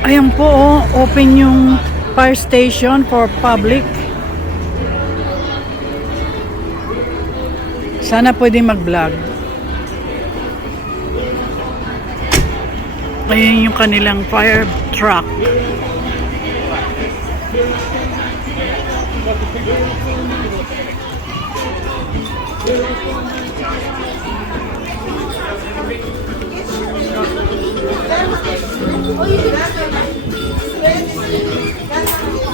Ayan po, oh, open yung fire station for public. Sana pwede mag-vlog. Ayan yung kanilang fire truck.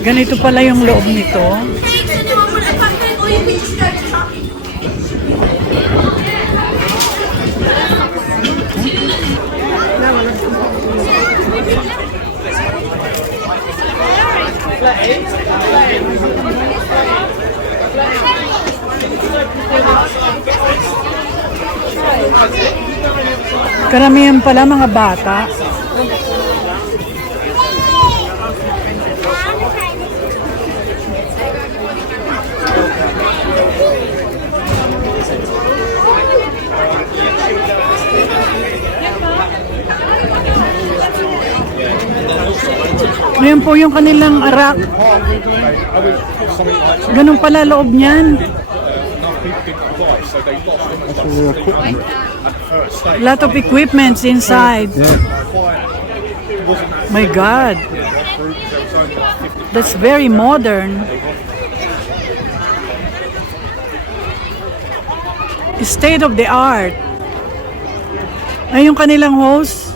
Ganito pala yung loob nito. Karamihan pala mga bata. Ayan po yung kanilang arak. Ganun pala loob niyan. Lot of equipments inside. My God. That's very modern. State of the art. Ay, yung kanilang host.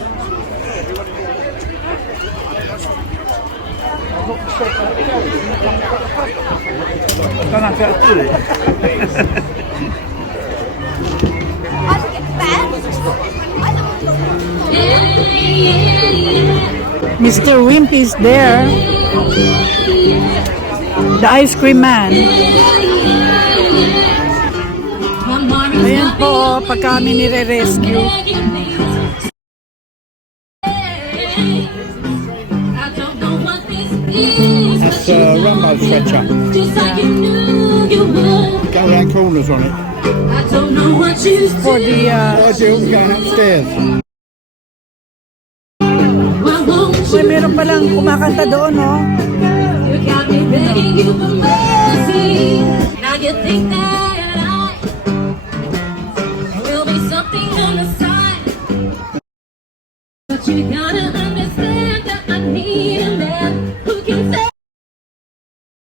Mr. Wimp is there. The ice cream man. Ayan po, pag kami nire-rescue. That's a rainbow stretcher. Go around corners on it. For the Going upstairs. Uy, meron palang kumakanta doon, no? You gotta understand that I need a man who can say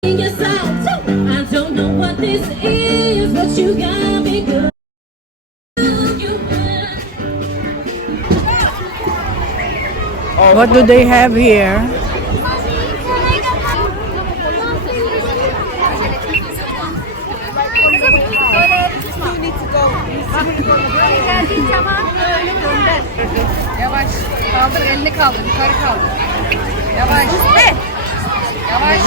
yes, I don't know what this is, but you got me good. What do they have here? Yavaş. Kaldır, elini kaldır. Yukarı kaldır. Yavaş. Yavaş.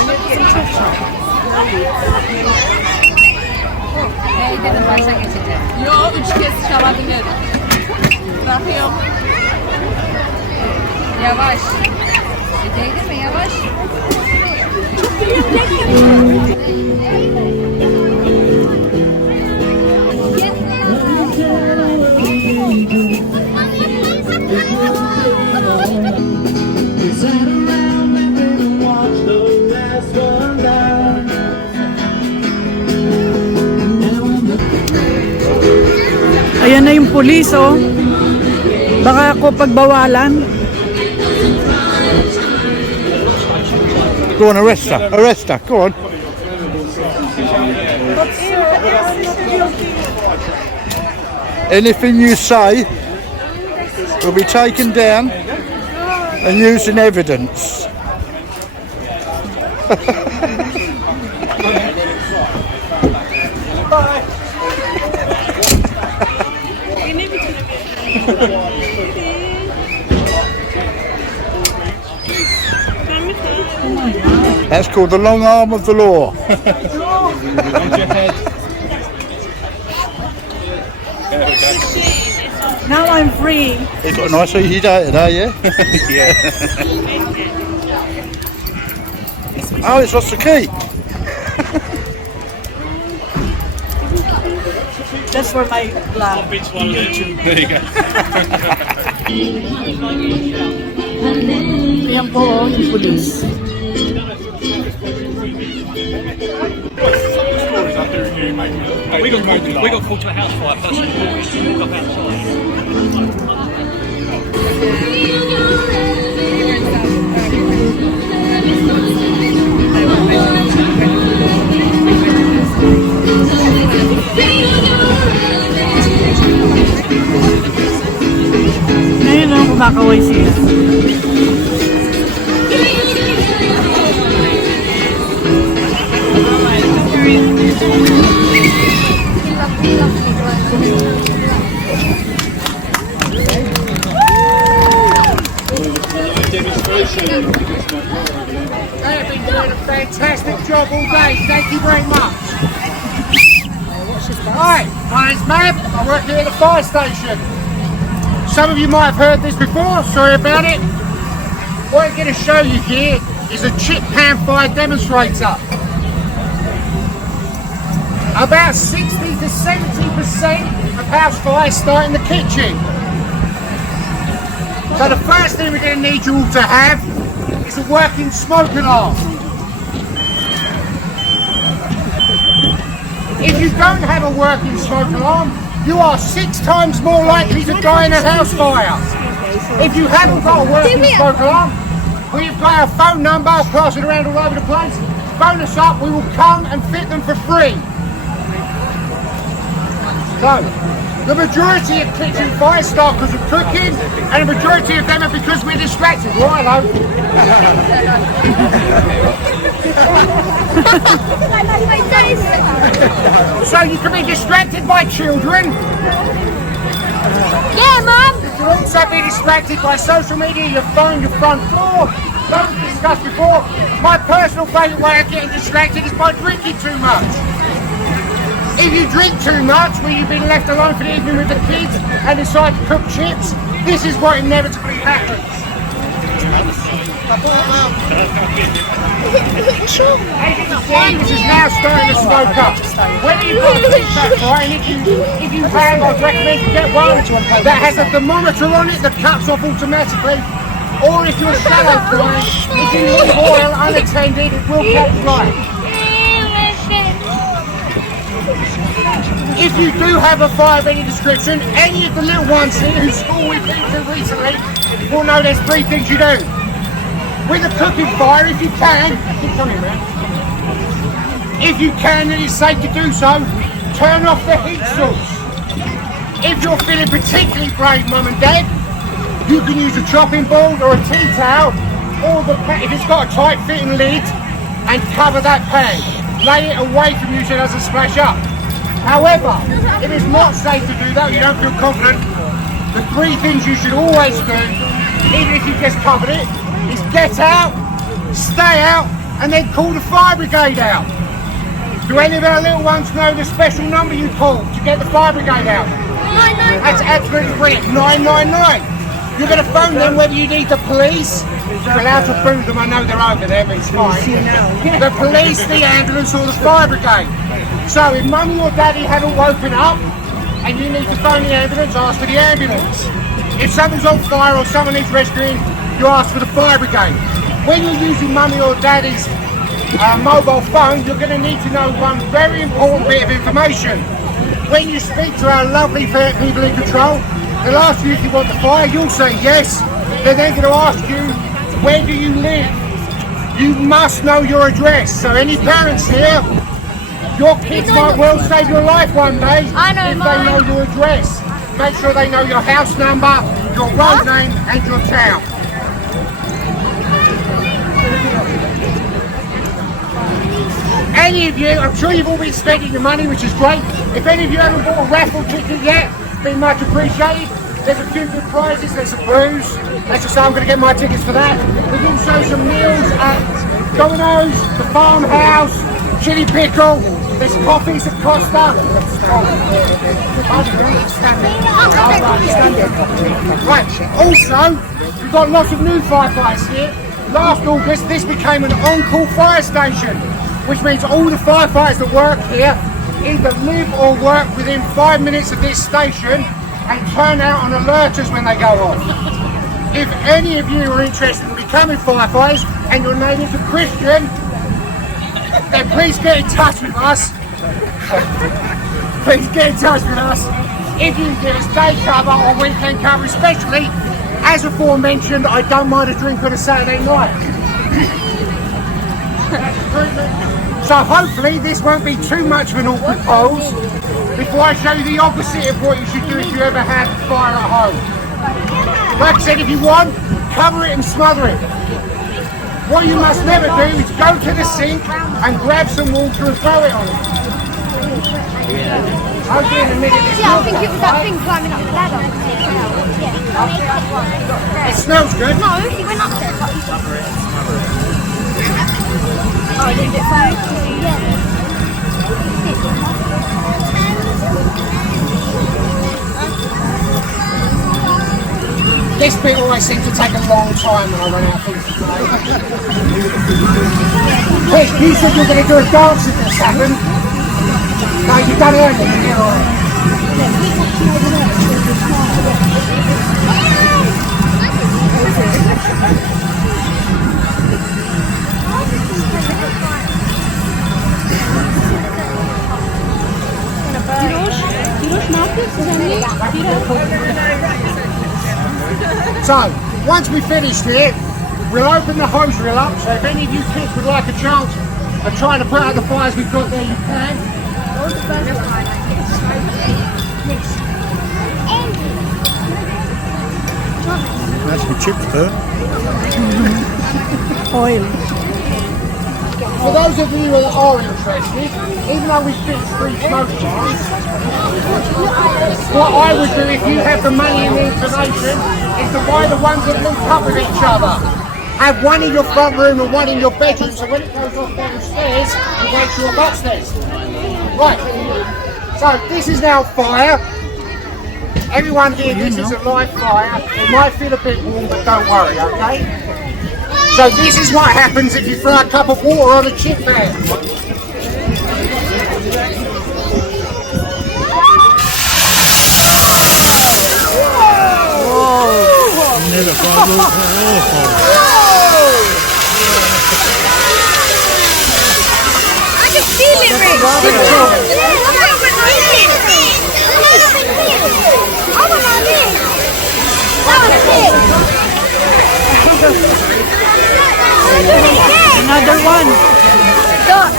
Ne dedim, başa geçeceğim. Yo, 3 kez şavadım dedim. Bırakıyorum. Yavaş. Değdi mi? Yavaş. Ayan na yung pulis, oh. Baka ako pagbawalan. Go on, arrest her. Arrest her. Go on. Anything you say will be taken down and used in evidence. That's called the long arm of the law. Now I'm free. It's got a nice heat out today, yeah? Yeah. Oh, it's lost the key. That's for my vlog. There you go. Ayan po, oh, yung police. We got called to a house fire. Person walked up outside. Ngayon, oh, kumakaway sila. They've been doing a fantastic job all day. Thank you very much. Hi, my name's Matt. I work here at the fire station. Some of you might have heard this before. Sorry about it. What I'm going to show you here is a chip pan fire demonstrator. About 60 to 70% of house fires start in the kitchen. So the first thing we're going to need you all to have is a working smoke alarm. If you don't have a working smoke alarm, you are 6 times more likely to die in a house fire. If you haven't got a working smoke alarm, we've got our phone number, pass it around all over the place. Phone us up, we will come and fit them for free. So, the majority of kitchen fires start because of cooking, and the majority of them are because we're distracted. Right, hello. So you can be distracted by children. Yeah, Mum. You can also be distracted by social media, your phone, your front door. Like we discussed before, my personal favourite way of getting distracted is by drinking too much. If you drink too much, when you've been left alone for the evening with the kids and decide to cook chips, this is what inevitably happens. This is now starting to smoke up. Whether you've got a tic tac fire, and if you have, I'd recommend you get one that has a thermometer on it that cuts off automatically. Or if you're shallow frying, if you leave oil unattended, it will catch fire. If you do have a fire of any description, any of the little ones here whose school we've been to recently will know there's 3 things you do. With a cooking fire, if you can, and it's safe to do so, turn off the heat source. If you're feeling particularly brave, Mum and Dad, you can use a chopping board or a tea towel, or if it's got a tight fitting lid, and cover that pan. Lay it away from you so it doesn't splash up. However, if it's not safe to do that, you don't feel confident, the 3 things you should always do, even if you just covered it, is get out, stay out, and then call the fire brigade out. Do any of our little ones know the special number you call to get the fire brigade out? 999. That's absolutely brilliant, 999. You're going to phone them whether you need the police. You're allowed to boo them, I know they're over there, but it's fine. The police, the ambulance, or the fire brigade. So if Mummy or Daddy haven't woken up and you need to phone the ambulance, ask for the ambulance. If someone's on fire or someone needs rescuing, you ask for the fire brigade. When you're using Mummy or Daddy's mobile phone, you're going to need to know one very important bit of information. When you speak to our lovely people in control, they'll ask you if you want the fire, you'll say yes. They're then going to ask you, where do you live? You must know your address. So any parents here, your kids might well save your life one day if they know your address. Make sure they know your house number, your road name and your town. Any of you, I'm sure you've all been spending your money, which is great. If any of you haven't bought a raffle ticket yet, it's been much appreciated. There's a few good prizes, there's some booze. Let's just say I'm going to get my tickets for that. We've also some meals at Domino's, the Farmhouse, Chili Pickle, there's coffees at Costa. Right, also, we've got lots of new firefighters here. Last August, this became an on-call fire station, which means all the firefighters that work here either live or work within 5 minutes of this station and turn out on alerters when they go off. If any of you are interested in becoming firefighters and your name is a Christian, then please get in touch with us. Please get in touch with us. If you can give us day cover or weekend cover, especially, as aforementioned, I don't mind a drink on a Saturday night. So hopefully this won't be too much of an awkward pose before I show you the opposite of what you should do if you ever have fire at home. Like I said, if you want, cover it and smother it. What you must never do is go to the sink and grab some water and throw it on it. Hopefully in a minute this Yeah, I think it was that thing climbing up the ladder. It smells good. No, he went up there. Oh, did it fire? Yeah. This bit always seems to take a long time when I run out of things to say. Hey, you said you were going to do a dance if this happened. No, you've done it earlier. You're all right. So, once we finish here, we'll open the hose reel up, so if any of you kids would like a chance of trying to put out the fires we've got there, you can. That's my chips there. Oil. For those of you that are interested, even though we fixed 3 smoke bars, what I would do if you have the money and the information is to buy the ones that link up with each other. Have one in your front room and one in your bedroom, so when it goes off downstairs, it wakes you up upstairs. Right, so this is now fire. Everyone here, this is a live fire. It might feel a bit warm, but don't worry, okay? So this is what happens if you throw a cup of water on a chip bag. Never follow. I can feel it, Rick. Another one. Stop!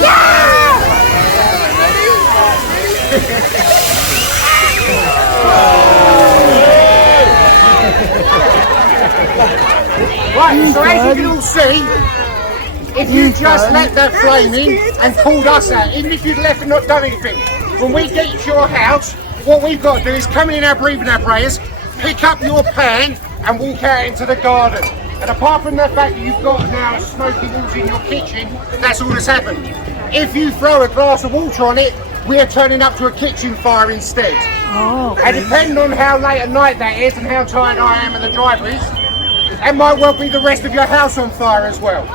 Yeah! Right, so as you can all see, if you just let that flame in and called us out, even if you'd left and not done anything, when we get to your house, what we've got to do is come in our breathing apparatus, pick up your pan and walk out into the garden. And apart from the fact that you've got now smoky walls in your kitchen, that's all that's happened. If you throw a glass of water on it, we're turning up to a kitchen fire instead. Oh. And depending on how late at night that is and how tired I am and the driver is, it might well be the rest of your house on fire as well.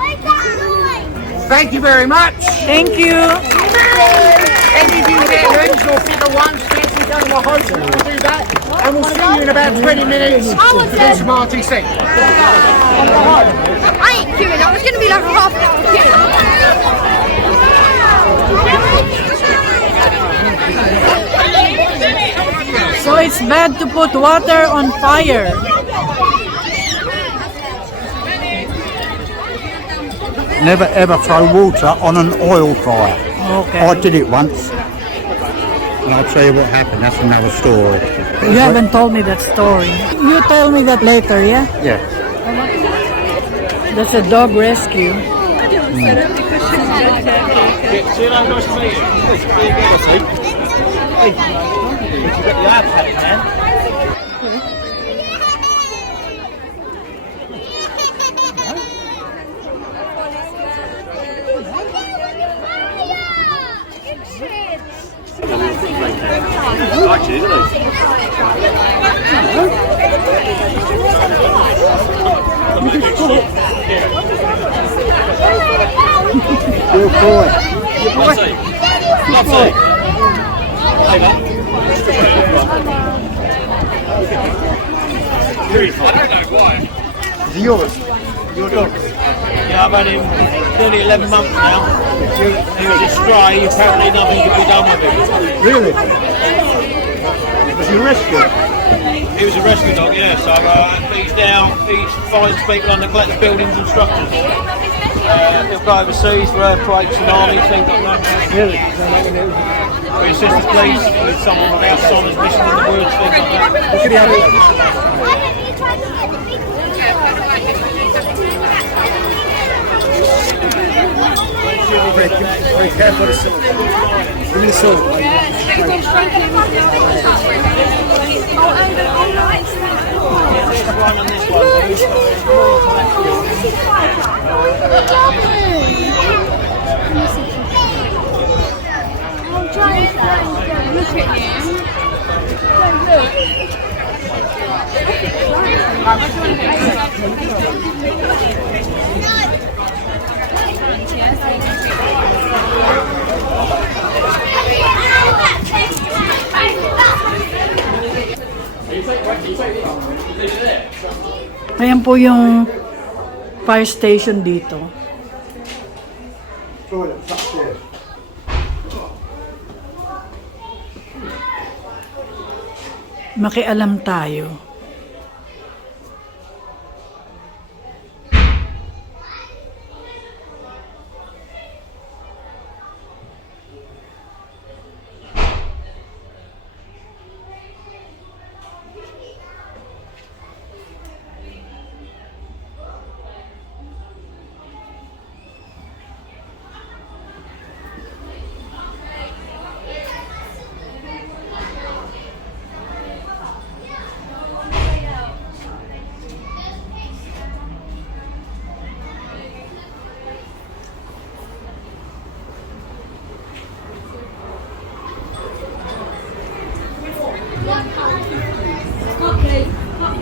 Thank you very much. Thank you. Any of you veterans or bigger ones, fancy going to the hotel, we'll do that. And we'll see you in about 20 minutes to do some RTC. I ain't queuing. I was going to be like a half an hour queue. So it's bad to put water on fire. Never ever throw water on an oil fire. Okay. I did it once. And I'll tell you what happened, that's another story. You haven't told me that story. You tell me that later, yeah? Yeah. That's a dog rescue. See you later, nice to meet you. Hey, you got the iPad, man. Actually, isn't it? Good boy. Lovely. Lovely. Hey, man. I don't know why. Is it yours? Your dog? Yeah, I've had him nearly 11 months now. He was a stray, apparently nothing could be done with him. Really? Was he rescued? He was a rescue dog, yeah, so he's down, he finds people on neglected buildings and structures. He'll go overseas for earthquakes and army, things like that. Really? We assist the police with someone without Sona's mission in the woods, things like that. Look at the other one. Very careful with the silver. Give me the silver. This one and this one. Look at him. Ayan po yung fire station dito. Toilet's upstairs. Makialam tayo.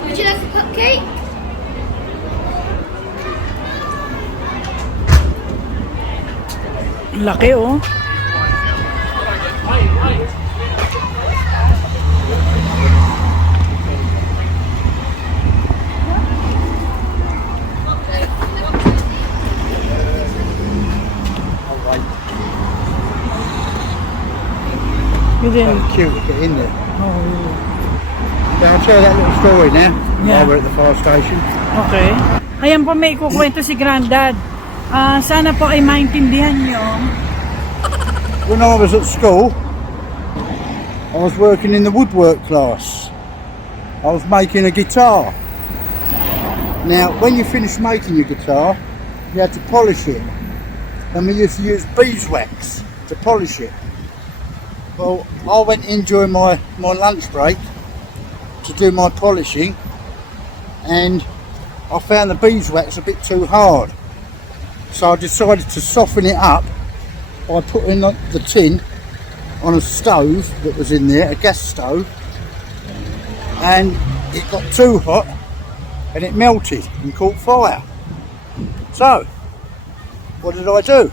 Would you like a cupcake? Laki oh. You didn't. Cute to get in there. Oh, really? Yeah, I'll tell you that little story now. Yeah. While we're at the fire station. Okay. Ayan po, may ikukwento si Grandad. Sana po ay maintindihan nyo. When I was at school, I was working in the woodwork class. I was making a guitar. Now, when you finish making your guitar, you had to polish it. And we used to use beeswax to polish it. Well, I went in during my lunch break to do my polishing, and I found the beeswax a bit too hard. So I decided to soften it up by putting the tin on a stove that was in there, a gas stove, and it got too hot and it melted and caught fire. So, what did I do?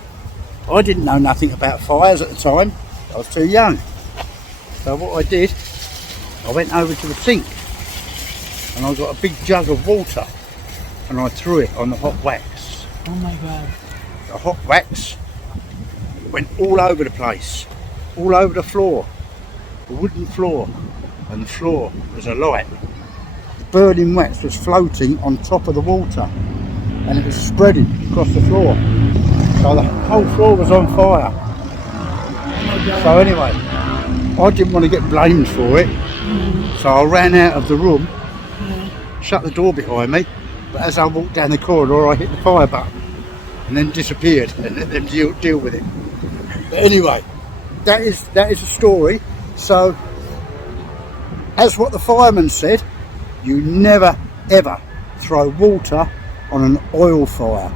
I didn't know nothing about fires at the time. I was too young. So what I did, I went over to the sink and I got a big jug of water and I threw it on the hot wax. Oh my God. The hot wax went all over the place, all over the floor, the wooden floor, and the floor was alight. The burning wax was floating on top of the water and it was spreading across the floor. So the whole floor was on fire. So anyway, I didn't want to get blamed for it, so I ran out of the room, shut the door behind me, but as I walked down the corridor I hit the fire button and then disappeared and let them deal with it. But anyway, that is a story. So as what the fireman said, you never ever throw water on an oil fire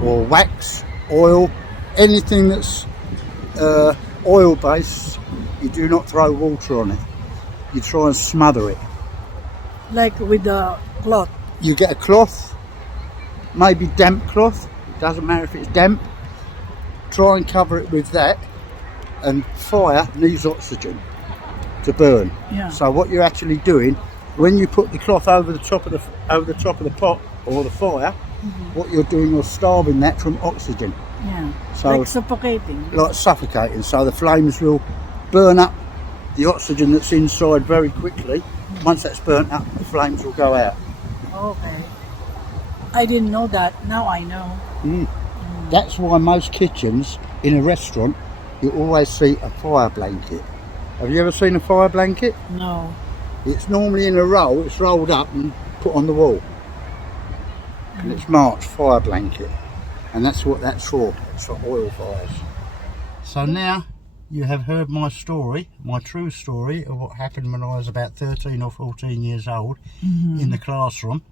or wax, oil, anything that's oil based. You do not throw water on it. You try and smother it. Like with the cloth. You get a cloth, maybe damp cloth, doesn't matter if it's damp, try and cover it with that, and fire needs oxygen to burn. Yeah. So what you're actually doing when you put the cloth over the top of the pot or the fire, what you're doing, you're starving that from oxygen, Yeah. So- like suffocating. like suffocating. So the flames will burn up the oxygen that's inside very quickly. Once that's burnt up, the flames will go out. Okay. I didn't know that. Now I know. That's why most kitchens in a restaurant, you always see a fire blanket. Have you ever seen a fire blanket? No. It's normally in a roll, it's rolled up and put on the wall. And it's marked fire blanket. And that's what that's for. It's for oil fires. So now you have heard my story, my true story of what happened when I was about 13 or 14 years old in the classroom.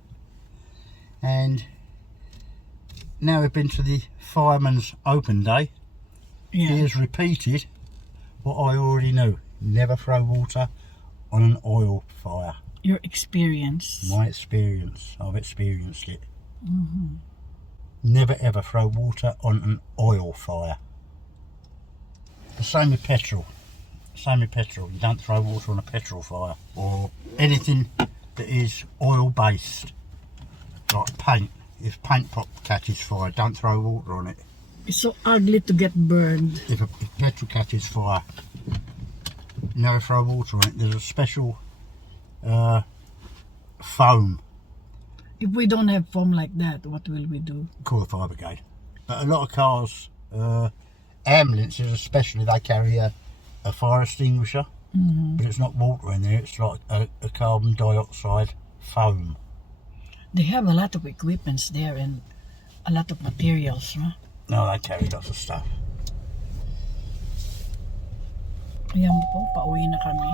And now we've been to the fireman's open day. Yeah. He has repeated what I already knew. Never throw water on an oil fire. Your experience. My experience. I've experienced it. Never ever throw water on an oil fire. The same with petrol. Same with petrol. You don't throw water on a petrol fire or anything that is oil based. Like paint. If paint pot catches fire, don't throw water on it. It's so ugly to get burned. If petrol catches fire, never throw water on it. There's a special foam. If we don't have foam like that, what will we do? Call the fire brigade. But a lot of cars, ambulances especially, they carry a fire extinguisher, but it's not water in there, it's like a carbon dioxide foam. They have a lot of equipments there and a lot of materials, huh? No, they carry lots of stuff. Ayan po, pauwi na kami.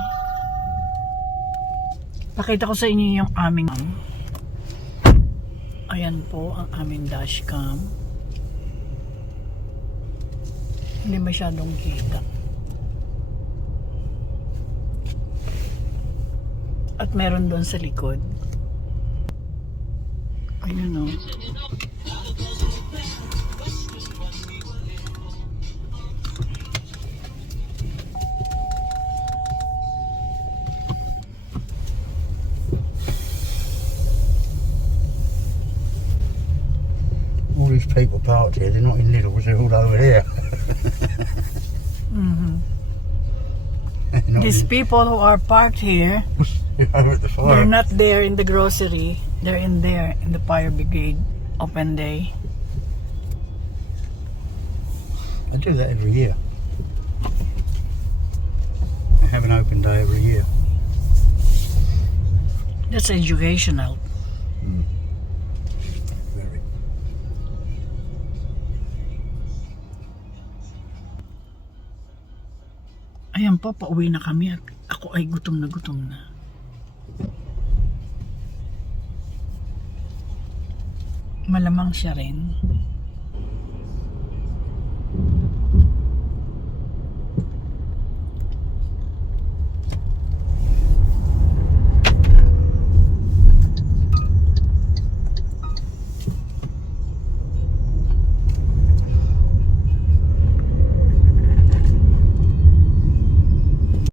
Pakita ko sa inyo yung aming ayan po ang aming dashcam. Hindi masyadong kita. At meron doon sa likod. Ayun o. All these people parked here, they're not in Lidl's, they're all over here. Not These in- people who are parked here, over at the fire. they're not there in the grocery. They're in there in the fire brigade open day. I do that every year. I have an open day every year. That's educational. Very. Ayan po, pauwi na kami at ako ay gutom na gutom na. Malamang siya rin.